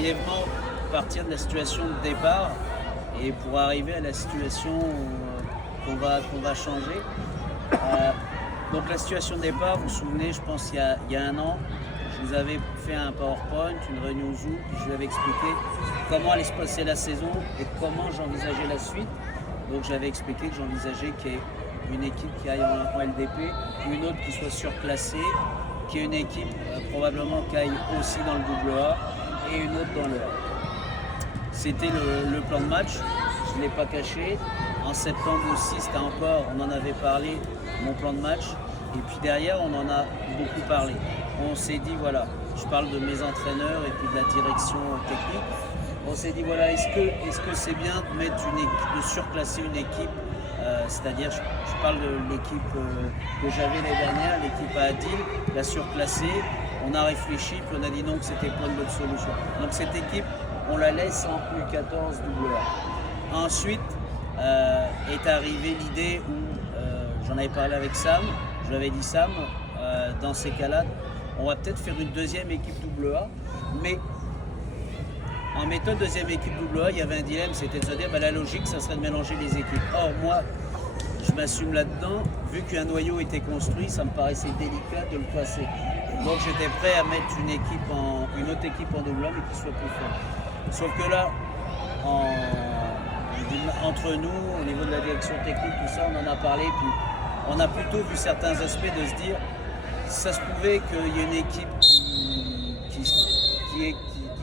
brièvement partir de la situation de départ et pour arriver à la situation qu'on va changer. Donc la situation de départ, vous vous souvenez, je pense il y a un an, je vous avais fait un PowerPoint, une réunion Zoom, puis je vous avais expliqué comment allait se passer la saison et comment j'envisageais la suite. Donc j'avais expliqué que j'envisageais qu'il y ait une équipe qui aille en LDP, une autre qui soit surclassée, qu'il y ait une équipe probablement qui aille aussi dans le AA et une autre dans le A. C'était le plan de match, je ne l'ai pas caché. En septembre aussi, c'était encore, on en avait parlé, mon plan de match. Et puis derrière, on en a beaucoup parlé. On s'est dit, voilà, je parle de mes entraîneurs et puis de la direction technique. On s'est dit, voilà, est-ce que c'est bien de mettre une équipe, de surclasser une équipe, c'est-à-dire, je parle de l'équipe que j'avais l'année dernière, l'équipe à Adil, la surclasser. On a réfléchi, puis on a dit non, que c'était pas une bonne solution. Donc cette équipe, on la laisse en U14 AA. Ensuite est arrivée l'idée où j'en avais parlé avec Sam, je lui avais dit Sam, dans ces cas-là, on va peut-être faire une deuxième équipe AA, mais en mettant deuxième équipe AA, il y avait un dilemme, c'était de se dire la logique, ça serait de mélanger les équipes. Or moi, je m'assume là-dedans, vu qu'un noyau était construit, ça me paraissait délicat de le passer. Donc j'étais prêt à mettre une autre équipe en AA, mais qui soit plus forte. Sauf que là, entre nous, au niveau de la direction technique, tout ça, on en a parlé, puis on a plutôt vu certains aspects de se dire, ça se pouvait qu'il y ait une équipe qui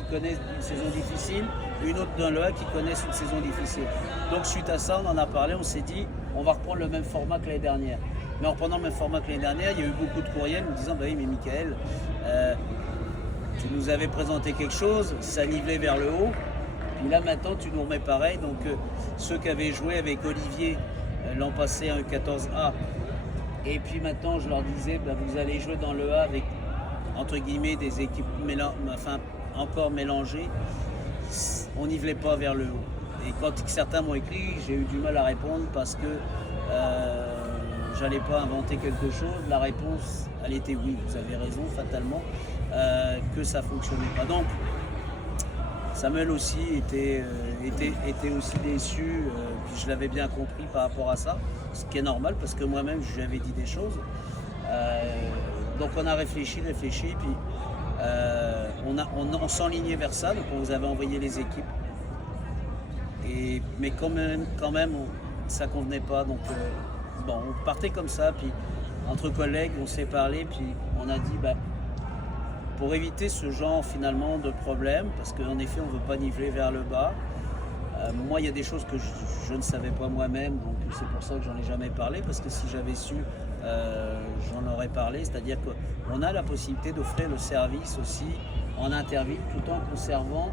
connaisse une saison difficile, une autre dans le A qui connaisse une saison difficile. Donc suite à ça, on en a parlé, on s'est dit, on va reprendre le même format que l'année dernière. Mais en reprenant le même format que l'année dernière, il y a eu beaucoup de courriels nous disant, oui, mais Michael, tu nous avais présenté quelque chose, ça nivelait vers le haut, puis là maintenant tu nous remets pareil. Donc ceux qui avaient joué avec Olivier l'an passé en U14A, et puis maintenant je leur disais, vous allez jouer dans le A avec, entre guillemets, des équipes encore mélangées, on nivelait pas vers le haut. Et quand certains m'ont écrit, j'ai eu du mal à répondre parce que j'allais pas inventer quelque chose. La réponse, elle était oui, vous avez raison, fatalement, que ça fonctionnait pas. Donc, Samuel aussi était aussi déçu, puis je l'avais bien compris par rapport à ça, ce qui est normal parce que moi-même je lui avais dit des choses. Donc on a réfléchi, puis on s'enlignait vers ça, donc on vous avait envoyé les équipes. Mais quand même ça convenait pas, donc on partait comme ça, puis entre collègues on s'est parlé, puis on a dit pour éviter ce genre finalement de problème, parce qu'en effet on ne veut pas niveler vers le bas. Moi il y a des choses que je ne savais pas moi-même, donc c'est pour ça que j'en ai jamais parlé, parce que si j'avais su, j'en aurais parlé, c'est-à-dire qu'on a la possibilité d'offrir le service aussi en interville, tout en conservant,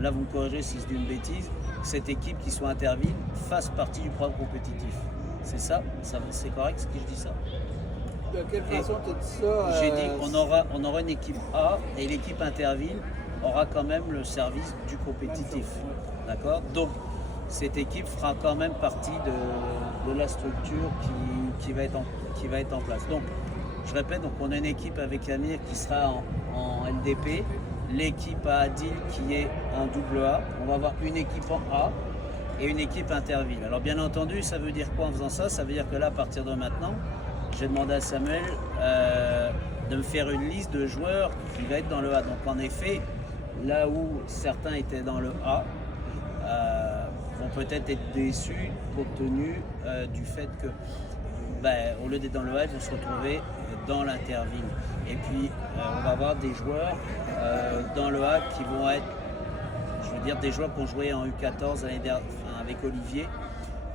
là vous me corrigez si je dis une bêtise, cette équipe qui soit interville fasse partie du programme compétitif. C'est ça, c'est correct ce que je dis ça? De quelle façon tu dis ça? J'ai dit qu'on aura une équipe A et l'équipe interville aura quand même le service du compétitif. D'accord? Donc cette équipe fera quand même partie de la structure qui va être en place. Donc je répète, donc on a une équipe avec Amir qui sera en LDP, l'équipe à Adil qui est en AA, on va avoir une équipe en A et une équipe interville. Alors bien entendu, ça veut dire quoi en faisant ça? Ça veut dire que là, à partir de maintenant, j'ai demandé à Samuel de me faire une liste de joueurs qui va être dans le A. Donc en effet, là où certains étaient dans le A, vont peut-être être déçus compte tenu du fait que, au lieu d'être dans le A, ils vont se retrouver dans l'interville. Et puis, on va avoir des joueurs dans le A qui vont être, je veux dire, des joueurs qui ont joué en U14 l'année dernière, avec Olivier,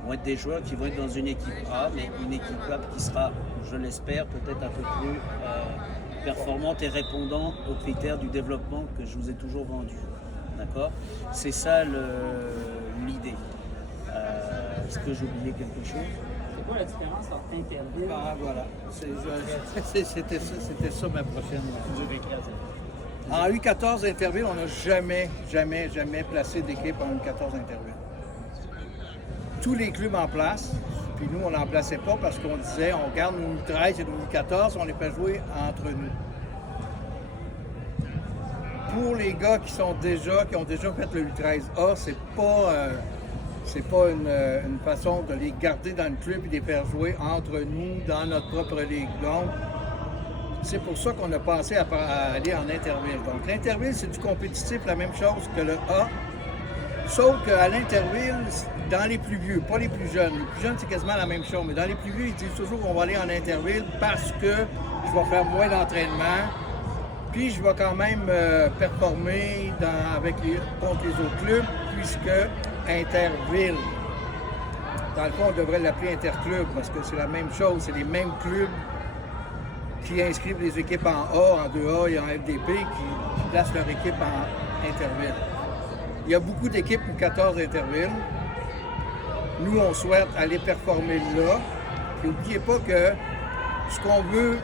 vont être des joueurs qui vont être dans une équipe A, mais une équipe A qui sera, je l'espère, peut-être un peu plus performante et répondant aux critères du développement que je vous ai toujours vendu. D'accord? C'est ça l'idée. Est-ce que j'ai oublié quelque chose? C'est quoi la différence entre interville? Voilà. C'était ça ma prochaine. En U14 Interville, on n'a jamais placé d'équipe en U14 Interville. Tous les clubs en place, puis nous, on n'en plaçait pas parce qu'on disait, on regarde nos U13 et nos U14, on les fait jouer entre nous. pour les gars qui ont déjà fait le U13A, c'est pas une façon de les garder dans le club et de les faire jouer entre nous, dans notre propre ligue. Donc, c'est pour ça qu'on a pensé à aller en interville. Donc, l'interville, c'est du compétitif, la même chose que le A. Sauf qu'à l'interville, dans les plus vieux, pas les plus jeunes. Les plus jeunes, c'est quasiment la même chose. Mais dans les plus vieux, ils disent toujours qu'on va aller en interville parce que je vais faire moins d'entraînement. Puis je vais quand même performer contre les autres clubs, puisque interville. Dans le fond, on devrait l'appeler interclub parce que c'est la même chose. C'est les mêmes clubs qui inscrivent les équipes en A, en 2A et en FDP qui placent leur équipe en interville. Il y a beaucoup d'équipes U14 interville. Nous, on souhaite aller performer là. Puis n'oubliez pas que ce qu'on veut,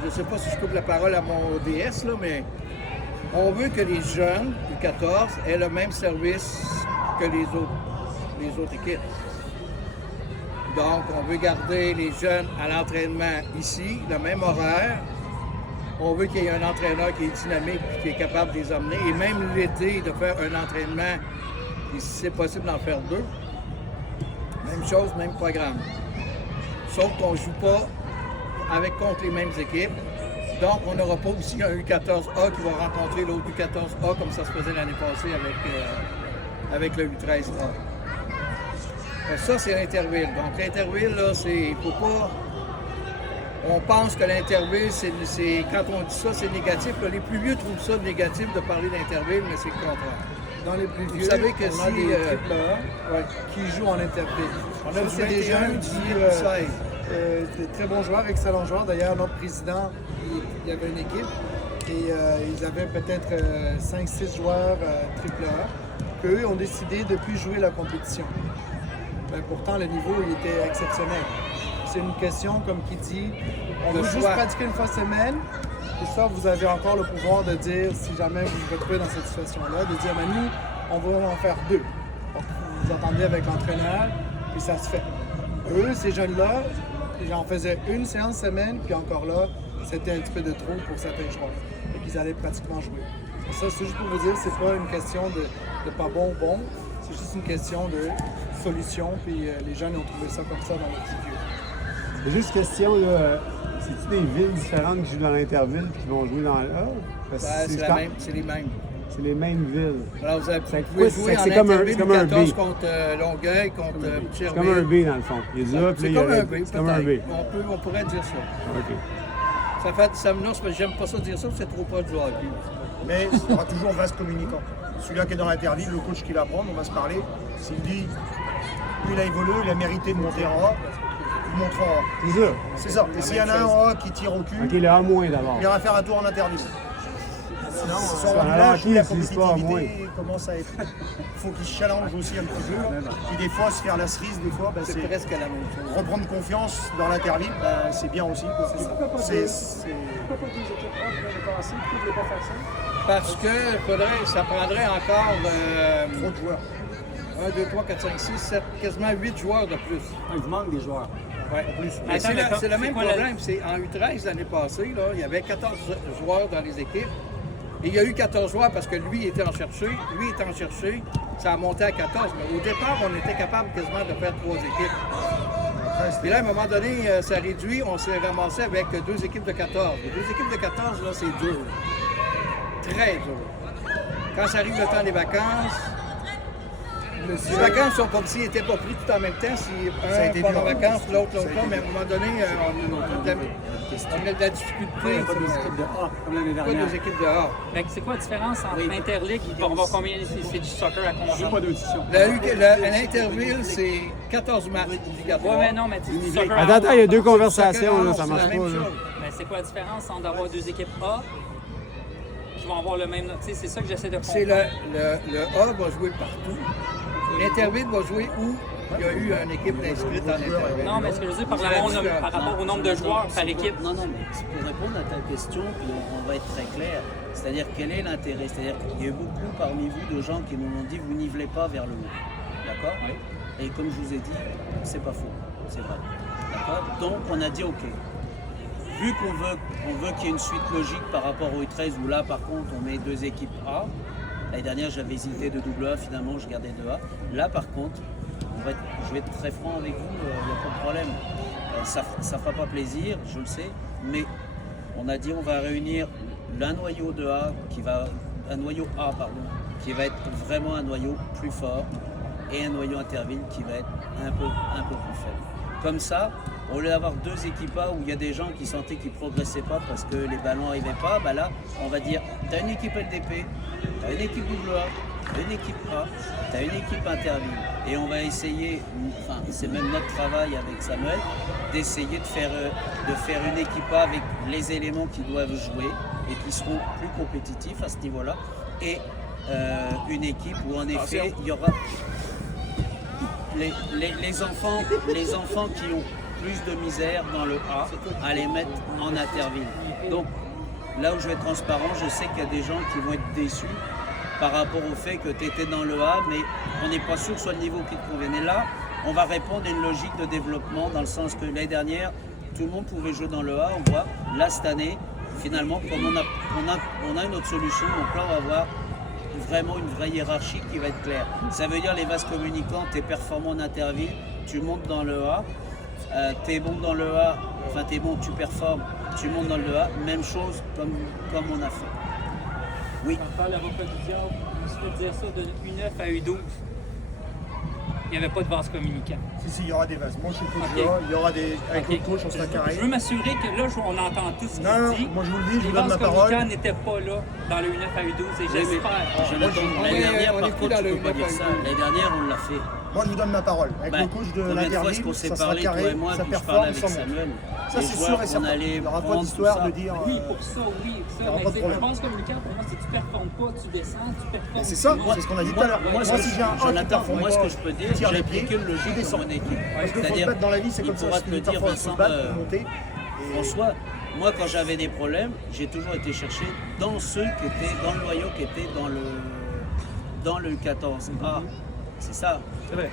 je ne sais pas si je coupe la parole à mon DS, là, mais on veut que les jeunes U14 aient le même service que les autres équipes. Donc, on veut garder les jeunes à l'entraînement ici, le même horaire. On veut qu'il y ait un entraîneur qui est dynamique et qui est capable de les emmener. Et même l'été, de faire un entraînement, et si c'est possible d'en faire 2. Même chose, même programme. Sauf qu'on ne joue pas contre les mêmes équipes. Donc, on n'aura pas aussi un U14A qui va rencontrer l'autre U14A comme ça se faisait l'année passée avec le U13A. Ça, c'est l'interville. Donc, l'interville, là, c'est... Faut pas... On pense que l'interville, c'est quand on dit ça, c'est négatif. Là, les plus vieux trouvent ça négatif de parler d'interville, mais c'est le contraire. Dans les plus vieux, vous savez que on a des équipes là, qui jouent en interville. On a des jeunes de très bons joueurs, excellents joueurs. D'ailleurs, notre président, il y avait une équipe et ils avaient peut-être 5-6 joueurs AAA. Eux ont décidé de ne plus jouer la compétition. Ben, pourtant, le niveau il était exceptionnel. C'est une question, comme qui dit, on veut juste pratiquer une fois semaine. Et ça, vous avez encore le pouvoir de dire, si jamais vous vous retrouvez dans cette situation-là, de dire, mais nous, on va en faire 2. Donc, vous entendez avec l'entraîneur, puis ça se fait. Eux, ces jeunes-là, ils en faisaient une séance semaine, puis encore là, c'était un petit peu de trop pour certains joueurs. Et qu'ils allaient pratiquement jouer. Et ça, c'est juste pour vous dire, c'est pas une question de pas bon ou bon, c'est juste une question de solution, puis les jeunes ont trouvé ça comme ça dans le petit vieux. C'est juste une question, là, c'est-tu des villes différentes qui jouent dans l'interville et qui vont jouer dans le A? C'est les mêmes. C'est les mêmes villes. Alors, vous pouvez jouer en interville U14 contre Longueuil, contre Cherville. C'est comme un B, dans le fond. Il y a c'est comme un B, c'est comme un B. On pourrait dire ça. OK. Non, j'aime pas ça dire ça, c'est trop proche du hockey. Mais il y aura toujours un vaste communicant. Celui-là qui est dans l'interville, le coach qui l'apprend, on va se parler. S'il dit, lui, il a évolué, il a mérité de monter en A. Montre en A. C'est ça. C'est ça. Et s'il y en a un en A qui tire au cul, OK, le A- d'abord. il ira faire un tour en interville. Sinon, son alors, village, la qui utilise pas à moins. compétitivité commence à être... Il faut qu'il se challenge aussi un petit peu. Puis des fois, se faire la cerise, des fois, C'est presque la même chose. reprendre confiance dans l'interville, c'est bien aussi. Pourquoi pas 2 équipes A qui veulent passer, qui ne voulaient pas faire ça? Parce que ça prendrait encore Trop de joueurs. 1, 2, 3, 4, 5, 6, 7, quasiment 8 joueurs de plus. Il manque des joueurs. Ouais. Mais Attends, c'est le même quoi, problème. C'est en U13 l'année passée, là, il y avait 14 joueurs dans les équipes. Et il y a eu 14 joueurs parce que lui était en chercher, ça a monté à 14. Mais au départ, on était capable quasiment de faire 3 équipes. Puis là, à un moment donné, ça réduit, on s'est ramassé avec 2 équipes de 14. Les 2 équipes de 14, là, c'est dur. Très dur. Quand ça arrive le temps des vacances, les vacances sont comme s'ils n'étaient pas pris tout en même temps. Si un part en vacances, l'autre, mais à un moment donné, on a de la difficulté. Pas 2 équipes de A, comme l'année Pas dernière. 2 équipes de A. C'est quoi la différence entre Interligue et on va combien c'est du soccer à combien? Pas d'audition. L'Interville, c'est 14 matchs obligatoires. Ouais, mais non, mais du soccer à Attends, il y a 2 Soccer, conversations, là, ça c'est marche la pas. même Là. chose. Mais c'est quoi la différence entre d'avoir 2 équipes A qui vont avoir le même... Tu sais, c'est ça que j'essaie de C'est comprendre. le A va jouer partout. L'Interville va jouer où il y a eu une équipe inscrite en Interville. Non, mais ce que je veux dire par rapport au nombre de joueurs par équipe. Non, mais c'est pour répondre à ta question, puis on va être très clair. C'est-à-dire, quel est l'intérêt? C'est-à-dire qu'il y a eu beaucoup parmi vous de gens qui nous ont dit vous nivelez pas vers le haut. D'accord? Et comme je vous ai dit, c'est pas faux. C'est vrai. D'accord? Donc, on a dit OK. vu qu'on veut qu'il y ait une suite logique par rapport au U13 où là par contre on met 2 équipes A. L'année dernière j'avais hésité de double A, finalement je gardais 2A. Là par contre, je vais être très franc avec vous, il n'y a pas de problème. Ça ne fera pas plaisir, je le sais, mais on a dit on va réunir un noyau de A un noyau A qui va être vraiment un noyau plus fort et un noyau Interville qui va être un peu plus faible. Comme ça, au lieu d'avoir 2 équipes A où il y a des gens qui sentaient qu'ils ne progressaient pas parce que les ballons n'arrivaient pas, bah là, on va dire, tu as une équipe LDP, tu as une équipe AA, tu as une équipe A, tu as une équipe Interville. Et on va essayer, enfin c'est même notre travail avec Samuel, d'essayer de faire une équipe A avec les éléments qui doivent jouer et qui seront plus compétitifs à ce niveau-là. Et une équipe où en effet, il y aura les enfants qui ont plus de misère dans le A à les mettre en Interville. Donc là où je vais être transparent, je sais qu'il y a des gens qui vont être déçus par rapport au fait que tu étais dans le A, mais on n'est pas sûr que ce soit le niveau qui te convenait. Là, on va répondre à une logique de développement dans le sens que l'année dernière, tout le monde pouvait jouer dans le A, on voit. Là, cette année, finalement, comme on a une autre solution, donc là, on va avoir vraiment une vraie hiérarchie qui va être claire. Ça veut dire les vases communicants, tu es performant en Interville, tu montes dans le A, tu es bon dans le A, enfin tu es bon, tu performes, tu montes dans le A, même chose comme on a fait. Oui. Quand on parle de la reproduction, je peux dire ça de U9 à U12. Il n'y avait pas de vase communicant. Si, il y aura des vases. Moi, je suis coach Ok. là, il y aura des. Avec Ok. le coach, on sera carré. Je veux m'assurer que là, on entend tout ce qu'il Non, dit. moi je vous le dis, je Les vous donne ma vases parole. communicants n'étaient pas là dans le U9 à U12 et j'espère. Jonathan, on l'année est- dernière, on est par plus contre, dans tu le peux pas dire U9 ça. L'année dernière, on l'a fait. Moi, je vous donne ma parole. Avec Ben, le coach de combien de fois est-ce l'interville, qu'on s'est ça sera parlé, toi carré, et moi, ça puis je parlais performe avec sans Samuel. Ça, Les c'est joueurs sûr et qu'on certain. allait Il n'y aura pas prendre, d'histoire tout ça. de dire. Oui, pour ça, oui. y aura Mais pas de c'est problème. le vase communicant, pour moi, c'est tu performes pas, tu descends, tu performes. Mais c'est ça, tu c'est ce qu'on a dit tout à l'heure. Moi, Moi, si j'ai un A qui Jonathan, performe moi, ce pas, que je peux dire, qui tire j'ai les pieds, appliqué le il logique descend. de mon équipe. Parce qu'il faut se C'est-à-dire, battre dans la vie, c'est il comme ça. pourra C'est te une dire, métaphore, il faut se Vincent, battre pour monter. Et François, moi, quand j'avais des problèmes, j'ai toujours été chercher dans ceux qui étaient dans le noyau, qui étaient dans le 14A. C'est ça.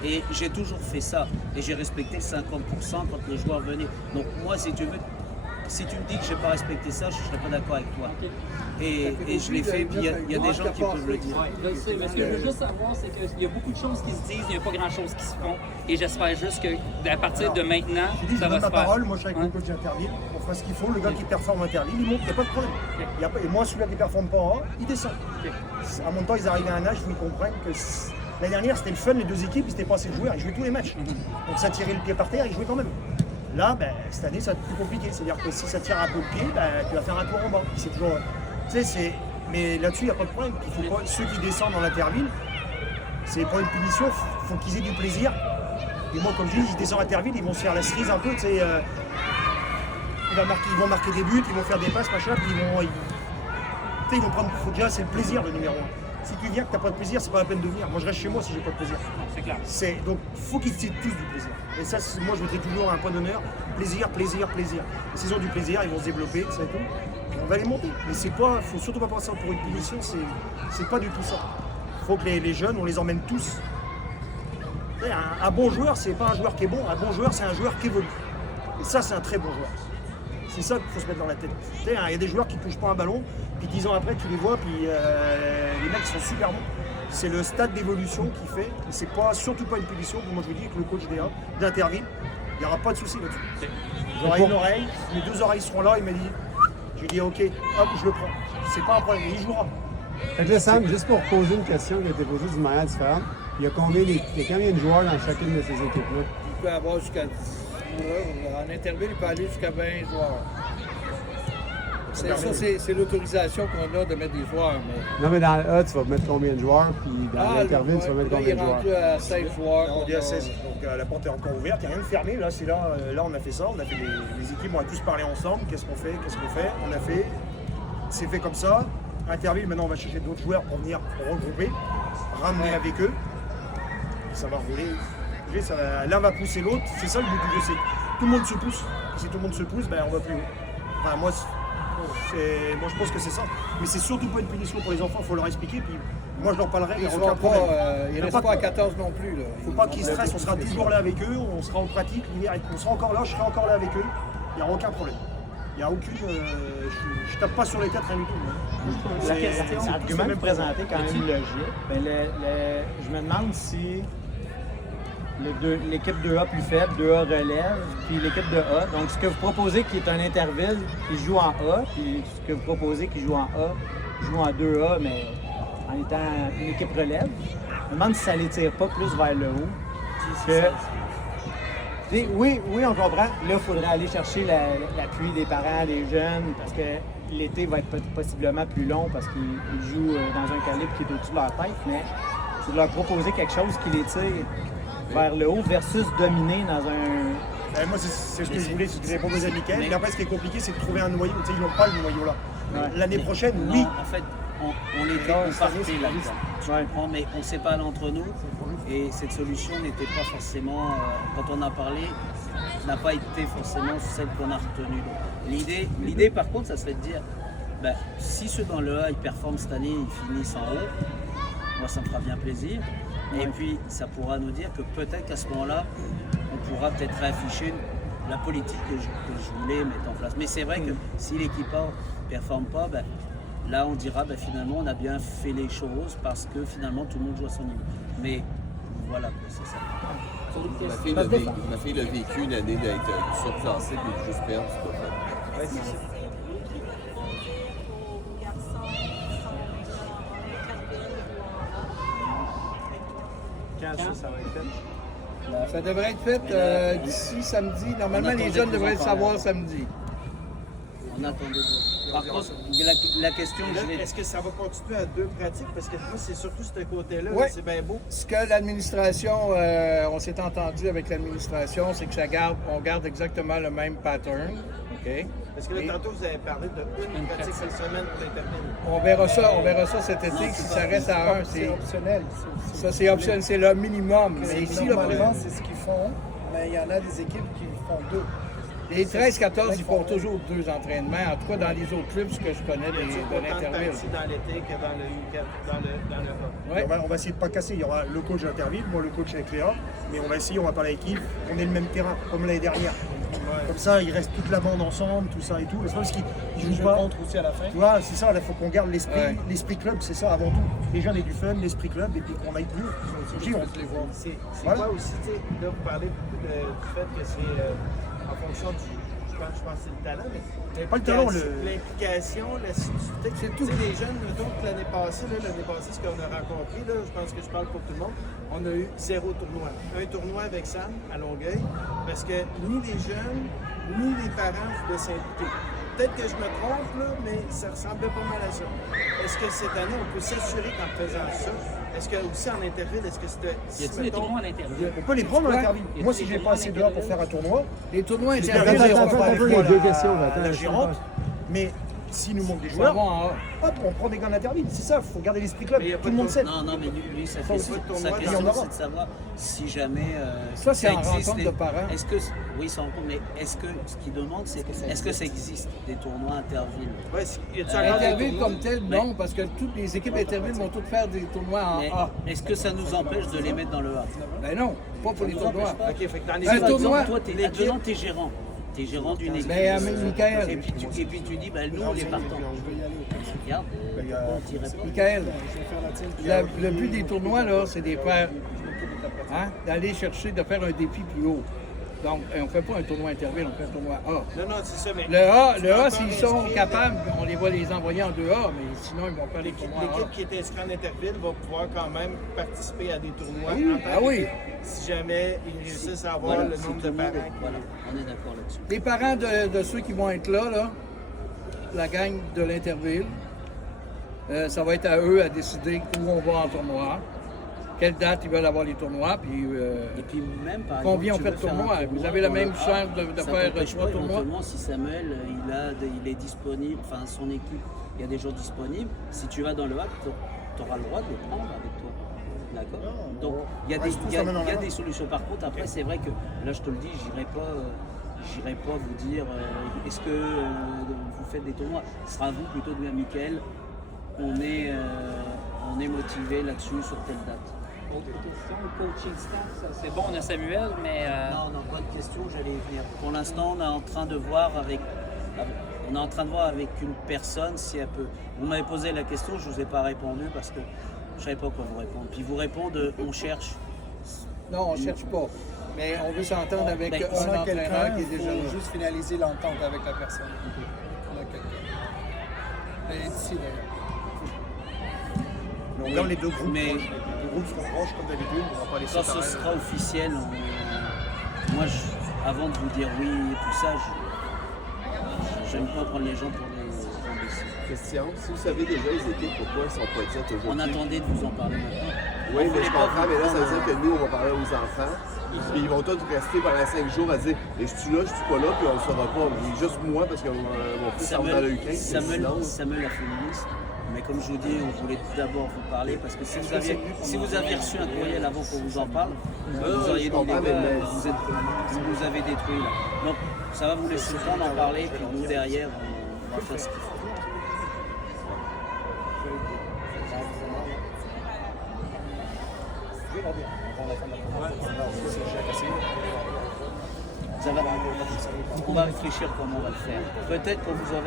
Et j'ai toujours fait ça. Et j'ai respecté 50% quand les joueurs venaient. Donc moi, si tu me dis que je n'ai pas respecté ça, je ne serais pas d'accord avec toi. Et je l'ai fait, puis il y a des gens qui peuvent le dire. Ouais, je le sais, mais ce que je veux juste savoir, c'est qu'il y a beaucoup de choses qui se disent, il n'y a pas grand-chose qui se font. Et j'espère juste qu'à partir de maintenant, je dis, je ça va donne se ma faire. parole, moi je suis avec Hein? le coach d'Interville, on fera ce qu'il faut, le gars qui performe en Interville, il monte, il n'y a pas de problème. Et moi, celui-là qui ne performe pas en A, il descend. À mon temps, ils arrivaient à un âge où ils comprennent que l'année dernière, c'était le fun, les 2 équipes, ils n'étaient pas assez de joueurs, ils jouaient tous les matchs. Donc ça tirait le pied par terre, ils jouaient quand même. Là, cette année, ça va être plus compliqué. C'est-à-dire que si ça tire un peu le pied, tu vas faire un tour en bas. C'est toujours. Tu sais, mais là-dessus, il n'y a pas de problème. Il faut pas, ceux qui descendent dans l'Interville, c'est pas une punition, il faut qu'ils aient du plaisir. Et moi, comme je dis, ils descendent à Interville, ils vont se faire la cerise un peu. Tu sais, ils vont marquer des buts, ils vont faire des passes, machin, puis ils vont prendre. Faut déjà, c'est le plaisir, le numéro 1. Si tu viens que tu n'as pas de plaisir, c'est pas la peine de venir. Moi, je reste chez moi si j'ai pas de plaisir. C'est clair. Donc, il faut qu'ils aient tous du plaisir. Et ça, moi, je mettrai toujours un point d'honneur. Plaisir, plaisir, plaisir. Et s'ils ont du plaisir, ils vont se développer, ça et tout. Et on va les monter. Mais c'est pas, faut surtout pas penser pour une punition, c'est pas du tout ça. Il faut que les jeunes, on les emmène tous. Un bon joueur, c'est pas un joueur qui est bon. Un bon joueur, c'est un joueur qui évolue. Et ça, c'est un très bon joueur. C'est ça qu'il faut se mettre dans la tête. Il y a des joueurs qui ne touchent pas un ballon, puis 10 ans après, tu les vois, puis les mecs sont super bons. C'est le stade d'évolution qui fait, et c'est pas, surtout pas une punition. Moi, je vous dis que le coach d'Interville, il n'y aura pas de souci là-dessus. J'aurai une oreille, mes 2 oreilles seront là, il m'a dit, j'ai dit ok, hop, je le prends. C'est pas un problème, il jouera. Fait que là, Sam, juste pour poser une question qui a été posée d'une manière différente, il y a combien de joueurs dans chacune de ces équipes-là? Il peut avoir jusqu'à 10 joueurs. En Interville, il peut aller jusqu'à 20 joueurs. C'est l'autorisation qu'on a de mettre des joueurs. Mais... Non, mais dans le A, tu vas mettre combien de joueurs? Puis dans l'interville, tu vas mettre combien de Il est joueurs? rendu à 16 joueurs. On est à 16, donc la porte est encore ouverte, il n'y a rien de fermé. Là, c'est là, on a fait ça, on a fait les équipes, on a tous parlé ensemble, qu'est-ce qu'on fait, on a fait, c'est fait comme ça. Interville, maintenant on va chercher d'autres joueurs pour venir regrouper, ramener avec eux. Ça va rouler. L'un va pousser l'autre, c'est ça le but du jeu, c'est tout le monde se pousse. Si tout le monde se pousse, on va plus haut. Enfin, moi, je pense que c'est ça. Mais c'est surtout pas une punition pour les enfants, il faut leur expliquer. Puis moi je leur parlerai, il n'y a aucun problème. Il ne reste pas à 14 non plus. Il ne faut pas qu'ils stressent, on sera toujours là avec eux, on sera en pratique, l'hiver, on sera encore là, je serai encore là avec eux, il n'y aura aucun problème. Il n'y a aucune. Je tape pas sur les têtes, rien du tout. La question, L'argument que vous présentez est quand même logique. Ben, je me demande si l'équipe 2A plus faible, 2A relève, puis l'équipe de A. Donc, ce que vous proposez qui est un interville qui joue en A, puis ce que vous proposez qui joue en A, joue en 2A, mais en étant une équipe relève. Je me demande si ça ne les tire pas plus vers le haut. Oui, on comprend. Là, il faudrait aller chercher l'appui des parents, des jeunes, parce que l'été va être possiblement plus long parce qu'ils jouent dans un calibre qui est au-dessus de leur tête, mais c'est de leur proposer quelque chose qui les tire vers le haut versus dominer dans un... Moi, c'est ce que je voulais, c'est ce que j'avais proposé à Mickaël. Mais après, ce qui est compliqué, c'est de trouver un noyau. Tu sais, ils n'ont pas le noyau là. Ouais. L'année prochaine, Non, oui. en fait, on était partis là-dedans. Tu comprends, mais on ne s'est pas allé entre nous. Et cette solution n'était pas forcément, quand on a parlé, n'a pas été forcément celle qu'on a retenue. Donc, l'idée, par contre, ça serait de dire, ben, si ceux dans le A, ils performent cette année, ils finissent en haut, moi, ça me fera bien plaisir. Et puis, ça pourra nous dire que peut-être qu'à ce moment-là, on pourra peut-être réafficher la politique que je voulais mettre en place. Mais c'est vrai que si l'équipe A ne performe pas, ben, là, on dira ben, finalement, on a bien fait les choses parce que finalement, tout le monde joue à son niveau. Mais voilà, c'est ça. Ma fille l'a vécu une année d'être surclassée et de juste perdre. Ouais, c'est ça. Quand ça va être fait? Ça devrait être fait d'ici samedi. Normalement, On les attendait jeunes que devraient vous le en savoir parliez. samedi. On attendait. Par contre, la question que je l'ai... Est-ce que ça va continuer à 2 pratiques? Parce que moi, c'est surtout ce côté-là, Ouais. c'est bien beau. Ce que l'administration, on s'est entendu avec l'administration, c'est que on garde exactement le même pattern. OK? Parce que là, Et tantôt, vous avez parlé de une pratique cette semaine pour l'intervenir. on verra ça cet été si ça reste à 1. C'est optionnel. Ça, c'est optionnel, c'est le minimum. Mais ici, le Normalement, c'est ce qu'ils font, mais il y en a des équipes qui font 2. les 13-14, ils font toujours 2 entraînements. En tout cas, dans les autres clubs, ce que je connais de l'interville. Autant de dans l'été que dans le week-end, dans le Ouais. On va essayer de ne pas casser. Il y aura le coach d'Interville, moi le coach avec Léa, mais on va essayer, on va parler avec Yves, on est le même terrain, comme l'année dernière. Comme ça, il reste toute la bande ensemble, tout ça et tout. C'est pas parce qu'ils jouent pas. contre aussi à la fin. Tu vois, c'est ça, il faut qu'on garde Ouais. l'esprit club, c'est ça avant tout. Les jeunes aient du fun, l'esprit club, et puis qu'on aille plus. Aussi, on les voit. C'est Voilà. quoi aussi, tu sais, là, vous parlez beaucoup du fait que c'est en fonction du. Je pense que c'est le talent, mais Pas le talent, l'implication, c'est tout. Les jeunes, mettons que l'année passée, ce qu'on a rencontré, là, je pense que je parle pour tout le monde, on a eu 0 tournoi. Un tournoi avec Sam à Longueuil, parce que ni les jeunes, ni les parents voulaient s'impliquer. Peut-être que je me trompe, là, mais ça ressemblait pas mal à ça. Est-ce que cette année, on peut s'assurer qu'en faisant ça, est-ce que aussi en interville, est-ce que c'était... Y a-t-il des tournois à l'intérieur? On peut les prendre à l'Interville. Ouais. Moi, si j'ai pas assez d'heures pour faire un tournoi, Les tournois c'est intervilles, bien, on on va va pas un peu aller les voir deux la- questions, là. Attends, la je gérante, comprends. mais s'il nous manque des Ils joueurs, vont en A. hop, on prend des gars d'Interville. C'est ça, il faut garder l'esprit club. Mais y a Tout pas le de monde sait. Non, mais lui, sa Ça question, aussi, tournoi, sa il y question, en aura. c'est de savoir si jamais Ça, c'est en existe rencontre de parents. Est-ce que, oui, c'est en rencontre, mais est-ce que ce qu'il demande, c'est est-ce que ça existe des tournois intervilles? Ouais, y a-tu encore des Interville tournois? comme tel, non, parce que toutes les équipes intervilles vont toutes faire des tournois en Mais A. est-ce que ça nous empêche de les mettre dans le A? Ben non, pas pour les tournois. OK, fait que dans les Un Par tournoi, exemple, toi, t'es gérant. T'es gérant d'une équipe. Ben, Michael. Et puis tu dis, ben, nous, on est partants. Regarde, pourquoi on tirait pas? Michael, le but des tournois, là, c'est de faire, d'aller chercher, de faire un défi plus haut. Donc, on ne fait pas un tournoi interville, on fait un tournoi A. Non, c'est ça, mais... Le A, s'ils sont capables, on les va les envoyer en 2A, mais sinon, ils vont faire les tournois A. L'équipe qui est inscrite en interville va pouvoir quand même participer à des tournois. Oui, en tant ah oui. qu'équipe, si jamais ils réussissent à avoir Voilà, le si nombre tout de le monde parents. est- Voilà, on est d'accord là-dessus. Les parents de ceux qui vont être là, la gang de l'Interville, ça va être à eux à décider où on va en tournoi, quelle date ils veulent avoir les tournois, puis Et puis même, par combien on exemple, fait tu de veux faire un tournois. Vous avez la dans même le A, chance de ça faire t'empêche 3 pas, tournois. éventuellement, si Samuel, il est disponible, enfin son équipe, il y a des jours disponibles, si tu vas dans le A, tu auras le droit de les prendre avec toi. D'accord? Donc, il y a on reste tous la main dans la main. des solutions. Par contre, après, c'est vrai que, là, je te le dis, j'irai pas vous dire, est-ce que vous faites des tournois? Ce sera à vous plutôt de dire, Mickaël, on est motivé là-dessus sur telle date. Autre question, le coaching staff, c'est bon, on a Samuel, mais Non, bonne question, j'allais y venir. Pour l'instant, on est en train de voir avec on est en train de voir avec une personne si elle peut. Vous m'avez posé la question, je ne vous ai pas répondu parce que je ne savais pas quoi vous répondre. Puis vous répondre, on cherche. Non, on ne cherche pas. Mais on veut s'entendre avec Ben, un On a entraîneur quelqu'un, qui est il déjà faut là. juste finaliser l'entente avec la personne. On a quelqu'un. Elle est ici d'ailleurs. Mais on garde les deux groupes. Mais- proches. Les groupes seront proches comme d'habitude, on va pas les Quand séparer. ce sera officiel, moi, avant de vous dire oui et tout ça, j'aime pas prendre les gens pour des imbéciles. Question, si vous savez déjà les équipes, pourquoi elles sont pas dites On aujourd'hui? attendait de vous en parler maintenant. Oui, On mais je voulait pas comprends, vous mais là, ça veut prendre dire que nous, on va parler aux enfants. Puis ils vont tous rester pendant 5 jours à dire « Et je suis là, je suis pas là », puis on ne le saura pas. Mais juste moi, parce que mon fils s'en va dans le Ukraine, c'est silence. Samuel la féministe. Mais comme je vous dis, on voulait d'abord vous parler parce que si vous aviez reçu un courriel avant qu'on vous en parle, vous auriez dit les gars, vous nous avez détruits là. Donc ça va vous laisser le temps d'en parler, puis nous derrière, on va faire ce qu'il faut. Ça va, on va réfléchir comment on va le faire. Peut-être qu'on vous aura